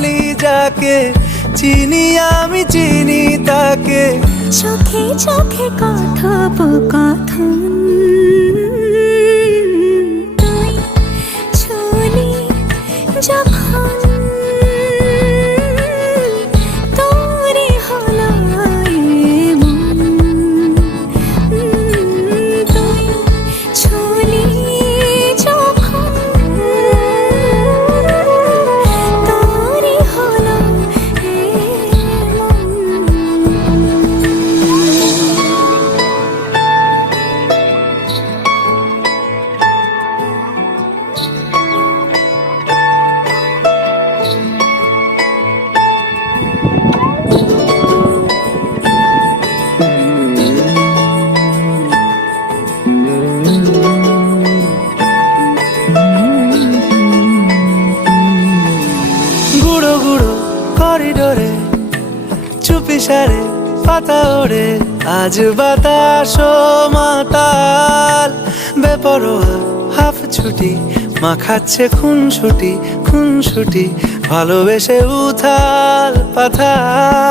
বলি যাকে, চিনি আমি চিনি তাকে। চোখে চোখে কথোপকথন, তুই ছুলি যখন তোরে হলো এমন, তুই ছুলি যখন তোরে হলো এমন। গুঁড়ো গুঁড়ো করিডোরে চুপি সারে পাতা ওড়ে, আজ বাতাস মাতাল বেপরোয়া হাফ ছুটি, মাখাচ্ছে খুনসুটি খুনসুটি, ভালোবেসে উথাল পাথাল।